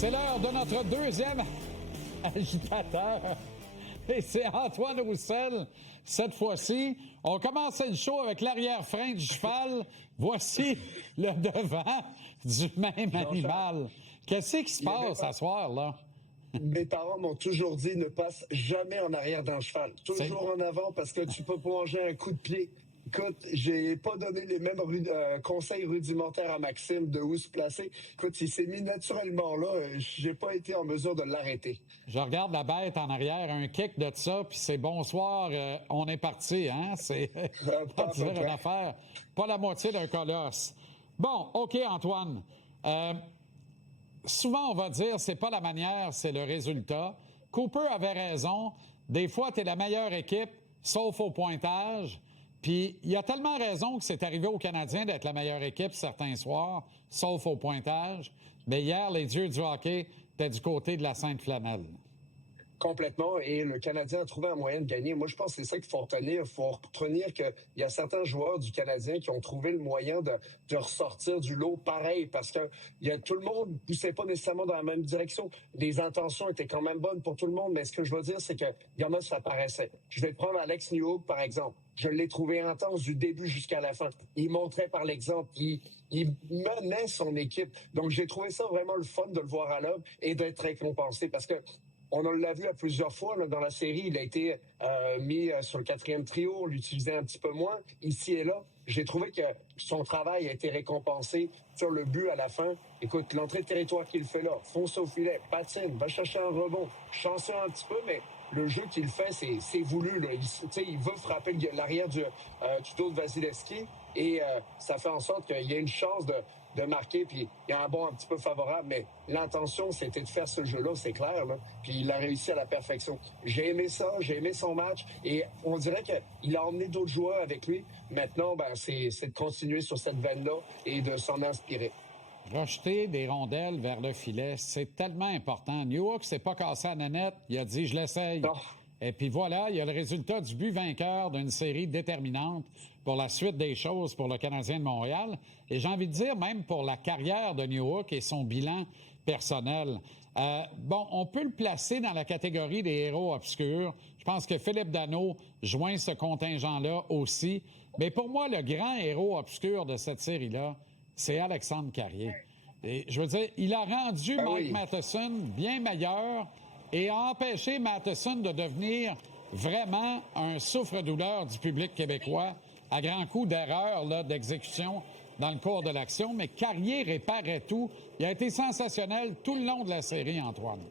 C'est l'heure de notre deuxième agitateur. Et c'est Antoine Roussel. Cette fois-ci, on commence le show avec l'arrière-frein du cheval. Voici le devant du même animal. Qu'est-ce qui se passe à soir, là? Mes parents m'ont toujours dit ne passe jamais en arrière d'un cheval. Toujours en avant parce que tu peux pas manger un coup de pied. Écoute, j'ai pas donné les mêmes conseils rudimentaires à Maxime de où se placer. Écoute, il s'est mis naturellement là. J'ai pas été en mesure de l'arrêter. Je regarde la bête en arrière, un kick de ça, puis c'est bonsoir, on est parti, hein? C'est pas dire une affaire, pas la moitié d'un colosse. Bon, OK, Antoine. Souvent, on va dire, c'est pas la manière, c'est le résultat. Cooper avait raison. Des fois, tu es la meilleure équipe, sauf au pointage. Puis, il a tellement raison que c'est arrivé aux Canadiens d'être la meilleure équipe certains soirs, sauf au pointage. Mais hier, les dieux du hockey étaient du côté de la Sainte-Flanelle. Complètement. Et le Canadien a trouvé un moyen de gagner. Moi, je pense que c'est ça qu'il faut retenir. Il faut retenir qu'il y a certains joueurs du Canadien qui ont trouvé le moyen de ressortir du lot pareil parce que tout le monde ne poussait pas nécessairement dans la même direction. Les intentions étaient quand même bonnes pour tout le monde, mais ce que je veux dire, c'est qu'il y en a, ça paraissait. Je vais prendre Alex Newhook, par exemple. Je l'ai trouvé intense du début jusqu'à la fin. Il montrait par l'exemple. Il menait son équipe. Donc, j'ai trouvé ça vraiment le fun de le voir à l'œuvre et d'être récompensé parce que on l'a vu à plusieurs fois là, dans la série. Il a été mis sur le quatrième trio. On l'utilisait un petit peu moins ici et là. J'ai trouvé que son travail a été récompensé sur le but à la fin. Écoute, l'entrée de territoire qu'il fait là, fonce au filet, patine, va chercher un rebond, chanceux un petit peu, mais le jeu qu'il fait, c'est voulu. Là. Il veut frapper l'arrière du dos de Vasilevski et ça fait en sorte qu'il y a une chance de marquer, puis il y a un bond un petit peu favorable, mais l'intention, c'était de faire ce jeu-là, c'est clair, là. Puis il a réussi à la perfection. J'ai aimé ça, j'ai aimé son match, et on dirait qu'il a emmené d'autres joueurs avec lui. Maintenant, c'est de continuer sur cette veine-là et de s'en inspirer. Rejeter des rondelles vers le filet, c'est tellement important. Newhook s'est pas cassé à la nanette, il a dit « je l'essaye ». Et puis voilà, il y a le résultat du but vainqueur d'une série déterminante pour la suite des choses pour le Canadien de Montréal. Et j'ai envie de dire, même pour la carrière de Newhook et son bilan personnel. Bon, on peut le placer dans la catégorie des héros obscurs. Je pense que Philippe Danault joint ce contingent-là aussi. Mais pour moi, le grand héros obscur de cette série-là, c'est Alexandre Carrier. Et je veux dire, il a rendu Mike Matheson bien meilleur et a empêché Matheson de devenir vraiment un souffre-douleur du public québécois à grands coups d'erreur d'exécution dans le cours de l'action. Mais Carrier réparait tout. Il a été sensationnel tout le long de la série, Antoine.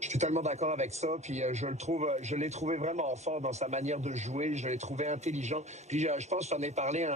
Je suis tellement d'accord avec ça, puis je l'ai trouvé vraiment fort dans sa manière de jouer, je l'ai trouvé intelligent. Puis je pense que j'en ai parlé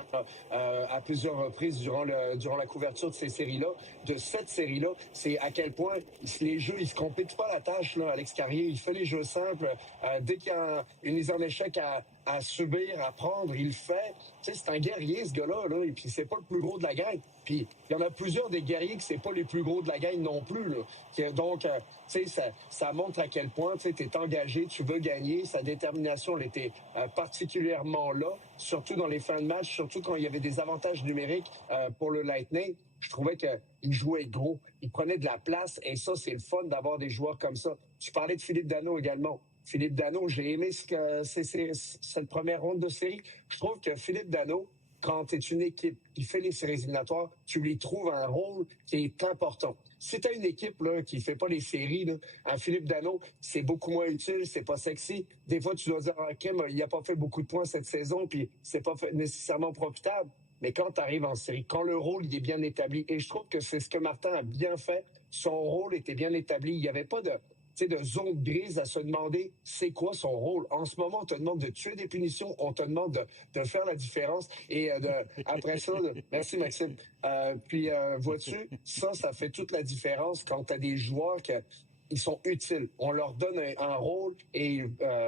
à plusieurs reprises durant la couverture de ces séries-là, de cette série-là, c'est à quel point les jeux, ils se compliquent pas la tâche là, Alex Carrier, il fait les jeux simples. Dès qu'il y a une mise en échec à subir, à prendre, il le fait. Tu sais, c'est un guerrier, ce gars-là, là, et puis c'est pas le plus gros de la gang. Puis il y en a plusieurs des guerriers que c'est pas les plus gros de la gang non plus, là. Donc, tu sais, ça montre à quel point, tu sais, t'es engagé, tu veux gagner. Sa détermination, elle était particulièrement là, surtout dans les fins de match, surtout quand il y avait des avantages numériques pour le Lightning. Je trouvais qu'il jouait gros, il prenait de la place, et ça, c'est le fun d'avoir des joueurs comme ça. Tu parlais de Philippe Danault également. Philippe Danault, j'ai aimé cette première ronde de série. Je trouve que Philippe Danault, quand tu es une équipe qui fait les séries éliminatoires, tu lui trouves un rôle qui est important. Si tu as une équipe là qui fait pas les séries, là, un Philippe Danault, c'est beaucoup moins utile, c'est pas sexy. Des fois, tu dois dire, OK, mais il a pas fait beaucoup de points cette saison, puis c'est pas nécessairement profitable. Mais quand tu arrives en série, quand le rôle il est bien établi, et je trouve que c'est ce que Martin a bien fait, son rôle était bien établi. Il n'y avait pas de zone grise à se demander c'est quoi son rôle. En ce moment, on te demande de tuer des punitions, on te demande de faire la différence et après ça, merci Maxime. Vois-tu, ça fait toute la différence quand tu as des joueurs ils sont utiles. On leur donne un rôle et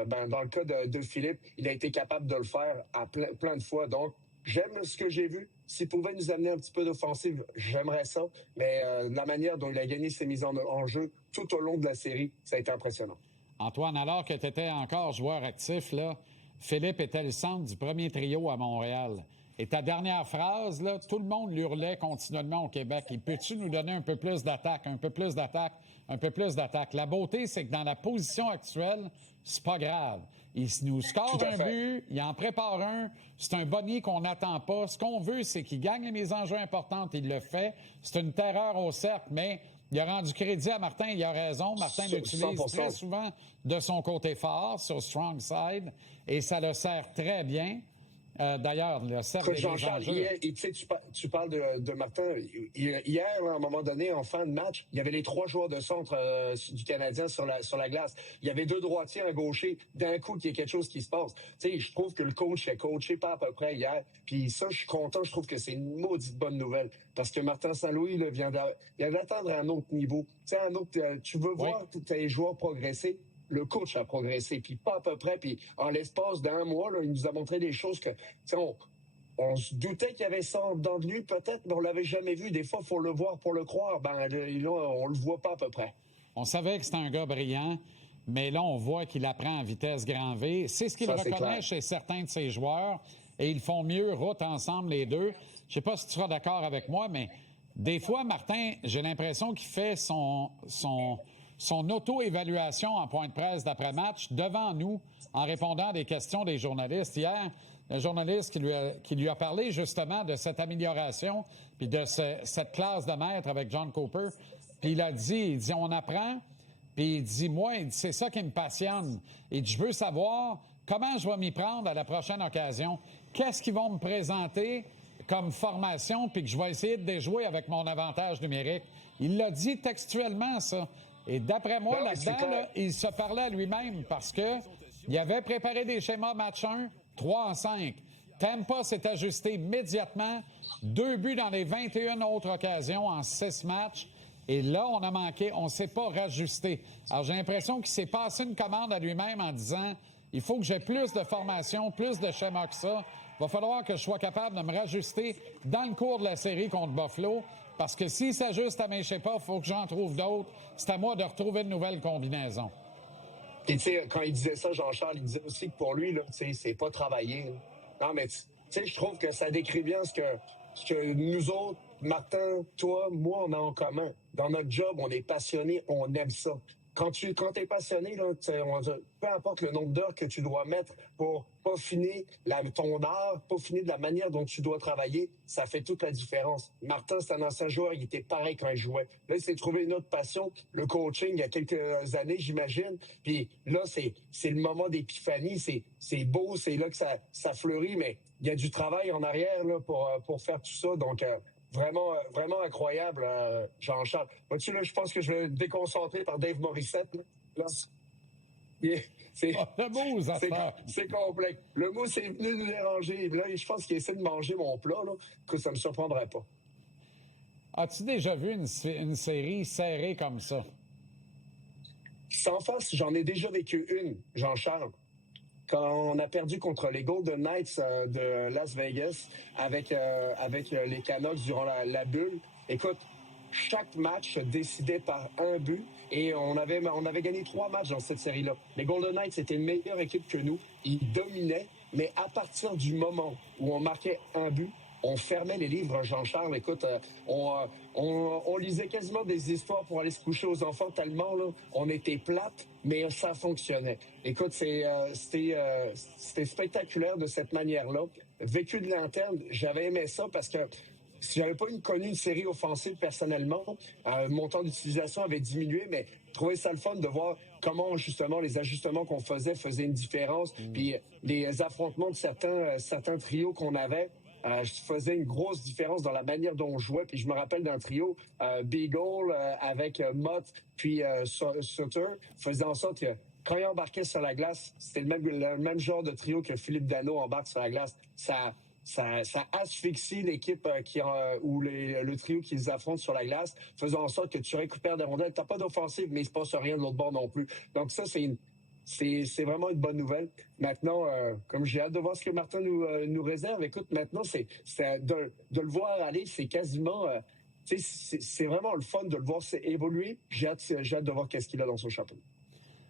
dans le cas de Philippe, il a été capable de le faire à plein de fois. Donc, j'aime ce que j'ai vu. S'il pouvait nous amener un petit peu d'offensive, j'aimerais ça. Mais la manière dont il a gagné ses mises en jeu tout au long de la série, ça a été impressionnant. Antoine, alors que tu étais encore joueur actif, là, Philippe était le centre du premier trio à Montréal. Et ta dernière phrase, là, tout le monde l'hurlait continuellement au Québec. Et peux-tu nous donner un peu plus d'attaque, un peu plus d'attaque, un peu plus d'attaque? La beauté, c'est que dans la position actuelle, c'est pas grave. Il nous score un but, il en prépare un, c'est un bonnier qu'on n'attend pas. Ce qu'on veut, c'est qu'il gagne les mises en jeu importantes, il le fait. C'est une terreur au cercle, mais il a rendu crédit à Martin, il a raison. Martin l'utilise très souvent de son côté fort, sur strong side, et ça le sert très bien. D'ailleurs, le cercle des Jean-Charles, tu parles de Martin. Hier, là, à un moment donné, en fin de match, il y avait les 3 joueurs de centre du Canadien sur la glace. Il y avait 2 droitiers, un gaucher. D'un coup, qu'il y a quelque chose qui se passe. Tu sais, je trouve que le coach a coaché pas à peu près hier. Puis ça, je suis content. Je trouve que c'est une maudite bonne nouvelle. Parce que Martin Saint-Louis là, vient d'atteindre un autre niveau. Tu sais, tu veux voir tous tes joueurs progresser. Le coach a progressé, puis pas à peu près. Puis en l'espace d'1 mois, là, il nous a montré des choses que, on se doutait qu'il y avait ça dans de lui, peut-être, mais on l'avait jamais vu. Des fois, il faut le voir pour le croire. Ben là, on le voit pas à peu près. On savait que c'était un gars brillant, mais là, on voit qu'il apprend en vitesse grand V. C'est ce qu'il reconnaît chez certains de ses joueurs, et ils font mieux route ensemble, les deux. Je sais pas si tu seras d'accord avec moi, mais des fois, Martin, j'ai l'impression qu'il fait son auto-évaluation en point de presse d'après-match devant nous en répondant à des questions des journalistes. Hier, un journaliste qui lui a parlé justement de cette amélioration puis de cette classe de maître avec John Cooper. Puis il dit, on apprend. Puis il dit, moi, c'est ça qui me passionne. Et je veux savoir comment je vais m'y prendre à la prochaine occasion. Qu'est-ce qu'ils vont me présenter comme formation puis que je vais essayer de déjouer avec mon avantage numérique. Il l'a dit textuellement, ça. Et d'après moi, là-dedans, là, il se parlait à lui-même parce que il avait préparé des schémas match 1, 3-5. Tampa s'est ajusté immédiatement. 2 buts dans les 21 autres occasions en 6 matchs. Et là, on a manqué, on ne s'est pas rajusté. Alors, j'ai l'impression qu'il s'est passé une commande à lui-même en disant il faut que j'ai plus de formation, plus de schémas que ça. Il va falloir que je sois capable de me rajuster dans le cours de la série contre Buffalo. Parce que s'il s'ajuste à mes schémas, il faut que j'en trouve d'autres. C'est à moi de retrouver une nouvelle combinaison. Et tu sais, quand il disait ça, Jean-Charles, il disait aussi que pour lui, là, c'est pas travailler. Non, mais tu sais, je trouve que ça décrit bien ce que nous autres, Martin, toi, moi, on a en commun. Dans notre job, on est passionnés, on aime ça. Quand t'es passionné, là, peu importe le nombre d'heures que tu dois mettre pour peaufiner ton art, peaufiner de la manière dont tu dois travailler, ça fait toute la différence. Martin, c'est un ancien joueur, il était pareil quand il jouait. Là, il s'est trouvé une autre passion, le coaching, il y a quelques années, j'imagine. Puis là, c'est le moment d'épiphanie, c'est beau, c'est là que ça fleurit, mais il y a du travail en arrière là, pour faire tout ça. Donc, vraiment, vraiment incroyable, Jean-Charles. Vois-tu, là, je pense que je vais me déconcentrer par Dave Morissette. Là. C'est complexe. Le mousse est venu nous déranger. Là, je pense qu'il essaie de manger mon plat. Là, que ça ne me surprendrait pas. As-tu déjà vu une série serrée comme ça? Sans farce, j'en ai déjà vécu une, Jean-Charles. Quand on a perdu contre les Golden Knights de Las Vegas avec les Canucks durant la bulle, écoute, chaque match se décidait par un but et on avait gagné 3 matchs dans cette série-là. Les Golden Knights étaient une meilleure équipe que nous. Ils dominaient, mais à partir du moment où on marquait un but, on fermait les livres, Jean-Charles. Écoute, on lisait quasiment des histoires pour aller se coucher aux enfants tellement là, on était plates, mais ça fonctionnait. Écoute, c'était spectaculaire de cette manière-là. Vécu de l'interne, j'avais aimé ça parce que si j'avais pas connu une série offensive personnellement, mon temps d'utilisation avait diminué, mais je trouvais ça le fun de voir comment justement les ajustements qu'on faisaient une différence. Puis les affrontements de certains trios qu'on avait faisait une grosse différence dans la manière dont on jouait. Puis je me rappelle d'un trio, Beagle avec Mott puis Sutter, faisait en sorte que quand il embarquait sur la glace, c'était le même genre de trio que Philippe Danault embarque sur la glace. Ça asphyxie l'équipe ou le trio qu'ils affrontent sur la glace, faisant en sorte que tu récupères des rondelles. T'as pas d'offensive, mais il se passe rien de l'autre bord non plus. Donc ça, c'est vraiment une bonne nouvelle. Maintenant, comme j'ai hâte de voir ce que Martin nous réserve, écoute, maintenant, c'est de le voir aller, c'est quasiment... c'est vraiment le fun de le voir évoluer. J'ai hâte de voir qu'est-ce qu'il a dans son chapeau.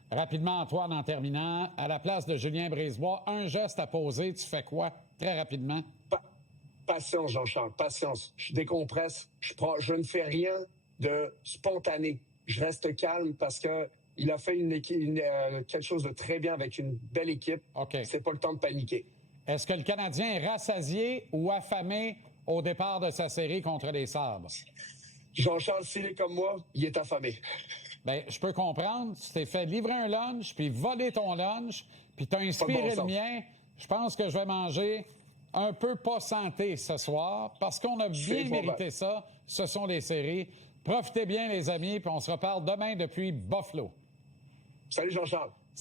Rapidement, Antoine, en terminant, à la place de Julien Brisebois, un geste à poser, tu fais quoi? Très rapidement. Patience, Jean-Charles, patience. Je décompresse. Je ne fais rien de spontané. Je reste calme parce que il a fait quelque chose de très bien avec une belle équipe. OK. C'est pas le temps de paniquer. Est-ce que le Canadien est rassasié ou affamé au départ de sa série contre les Sabres? Jean-Charles, s'il est comme moi, il est affamé. Bien, je peux comprendre. Tu t'es fait livrer un lunch, puis voler ton lunch, puis tu as inspiré le mien. Je pense que je vais manger un peu pas santé ce soir parce qu'on a bien mérité ça. Ce sont les séries. Profitez bien, les amis, puis on se reparle demain depuis Buffalo. Salut, Jean-Charles.